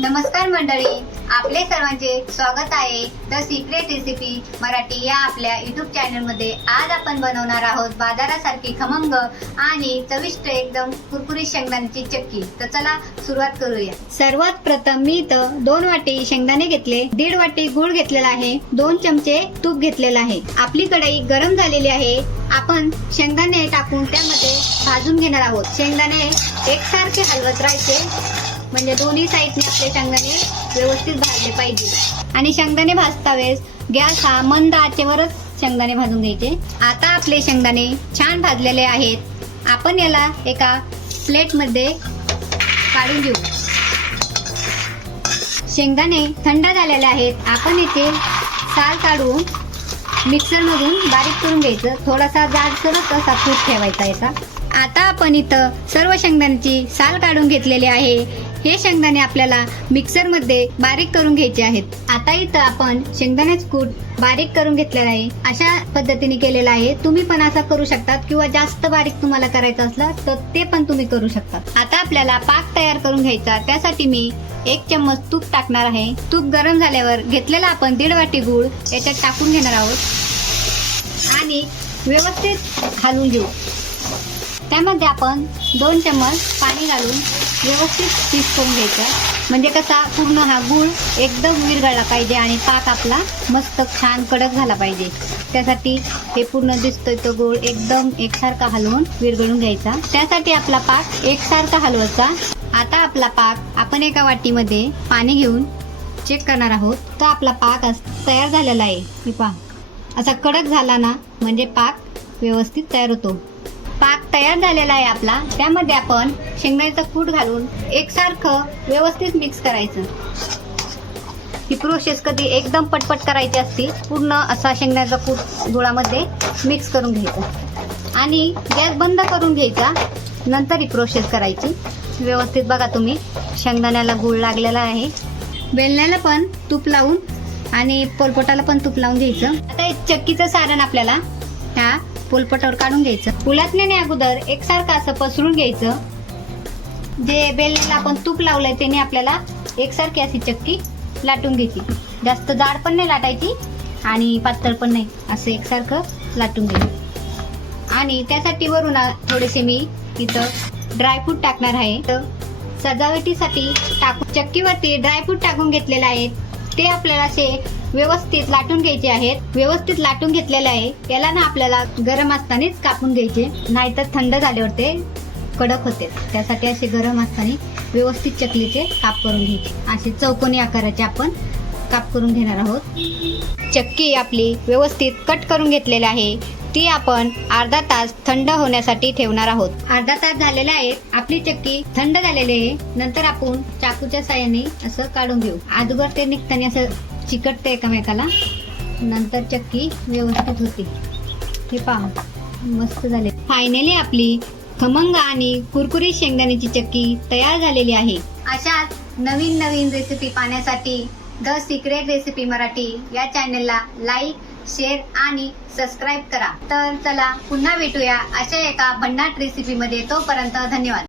नमस्कार मंडळी, आपले सर्वांचे स्वागत आहे द सिक्रेट रेसिपी मराठी या आपल्या युट्यूब चॅनल मध्ये। आज आपण बनवणार आहोत बाजारासारखी खमंग आणि चविष्ट एकदम कुरकुरीत शेंगदाण्याची चक्की। तर चला सुरुवात करूया। सर्वात प्रथम मी इथं 2 वाटी शेंगदाणे घेतले, 1.5 वाटी गूळ घेतलेला आहे, 2 चमचे तूप घेतलेला आहे। आपली कढई गरम झालेली आहे। आपण शेंगदाणे टाकून त्यामध्ये भाजून घेणार आहोत। शेंगदाणे एकसारखे हलवत राहायचे, म्हणजे दोन्ही साईडने आपले शेंगदाणे व्यवस्थित भाजले पाहिजे। आणि शेंगदाणे भाजता वेळेस गॅस हा मंद आचेवरच शेंगदाणे भाजून घ्यायचे। आता आपले शेंगदाणे छान भाजलेले आहेत। आपण याला एका प्लेट मध्ये काढून घेऊ। शेंगदाणे थंड झालेले आहेत। आपण इथे साल काढून मिक्सर मधून बारीक करून घ्यायचं। थोडासा जाडसरच असा कूट ठेवायचा याचा। आता आपण इथं सर्व शेंगदाण्याची साल काढून घेतलेली आहे। हे शेंगदाणे आपल्याला मिक्सर मध्ये बारीक करून घ्यायचे आहेत। आता इथं आपण शेंगदाण्याचं कूट बारीक करून घेतलेला आहे। अशा पद्धतीने केलेला आहे। तुम्ही पण असा करू शकतात किंवा जास्त बारीक तुम्हाला करायचं असलं तर ते पण तुम्ही करू शकता। आता आपल्याला पाक तयार करून घ्यायचा। त्यासाठी मी 1 चम्मच तूप टाकणार आहे। तूप गरम झाल्यावर घेतलेला आपण 1.5 वाटी गूळ याच्यात टाकून घेणार आहोत आणि व्यवस्थित घालून घेऊ। त्यामध्ये आपण 2 चम्मच पाणी घालून व्यवस्थित मिक्स करून घ्यायचं। म्हणजे कसा पूर्ण हा गूळ एकदम विरघळला पाहिजे आणि पाक आपला मस्त छान कडक झाला पाहिजे। त्यासाठी हे पूर्ण दिसतोय तो गूळ एकदम एकसारखा हलवून विरघळून घ्यायचा। त्यासाठी आपला पाक एकसारखा हलवायचा। आता आपला पाक आपण एका वाटीमध्ये पाणी घेऊन चेक करणार आहोत। तर आपला पाक तयार झालेला आहे। हे पहा, असा कडक झाला ना म्हणजे पाक व्यवस्थित तयार होतो। पाक तयार झालेला आहे आपला। त्यामध्ये आपण शेंगदाण्याचा कूट घालून एकसारखं व्यवस्थित मिक्स करायचं। ही प्रोसेस कधी एकदम पटपट करायची असते। पूर्ण असा शेंगदाण्याचा कूट गुळामध्ये मिक्स करून घ्यायचा आणि गॅस बंद करून घ्यायचा। नंतर ही प्रोसेस करायची व्यवस्थित। बघा तुम्ही, शेंगदाण्याला गूळ लागलेला आहे। बेलण्याला पण तूप लावून आणि पोलपोटाला पण तूप लावून घ्यायचं। आता चक्कीचं सारण आपल्याला ह्या पोलपटावर काढून घ्यायचं। उलटण्याने अगोदर एकसारखं असं पसरून घ्यायचं। जे बेलण्याला आपण तूप लावलंय त्याने आपल्याला एकसारखी अशी चक्की लाटून घ्यायची। जास्त जाड पण नाही लाटायची आणि पातळ पण नाही, असं एकसारखं लाटून घ्यायचं। आणि त्यासाठी वरून थोडेसे मी इथं ड्रायफ्रूट टाकणार आहे। तर सजावटीसाठी चक्कीवरती ड्रायफ्रूट टाकून घेतलेले आहेत। ते आपल्याला असे व्यवस्थित लाटून घ्यायचे आहेत। व्यवस्थित लाटून घेतलेले आहे। याला ना आपल्याला गरम असतानाच कापून घ्यायचे, नाहीतर थंड झाल्यावर ते कडक होते। त्यासाठी असे गरम असताना व्यवस्थित चकलीचे काप करून घ्यायचे। असे चौकोनी आकाराचे आपण काप करून घेणार आहोत। चक्की आपली व्यवस्थित कट करून घेतलेली आहे। ती आपण अर्धा तास थंड होण्यासाठी ठेवणार आहोत। अर्धा तास झालेला आहे। आपली चक्की थंड झालेली आहे। नंतर आपण चाकूच्या साहाय्याने असं काढून घेऊ। अगोदर ते निघताना असं चिकटते एकमेकाला, नंतर चक्की व्यवस्थित होते। हे पहा, मस्त झाले। फायनली आपली खमंग आणि कुरकुरीत शेंगदाण्याची चक्की तयार झालेली आहे। अशाच नवीन नवीन रेसिपी पाहण्यासाठी द सिक्रेट रेसिपी मराठी या चॅनलला लाईक, शेअर आणि सबस्क्राईब करा। तर चला पुन्हा भेटूया अशा एका भन्नाट रेसिपी मध्ये। तोपर्यंत धन्यवाद।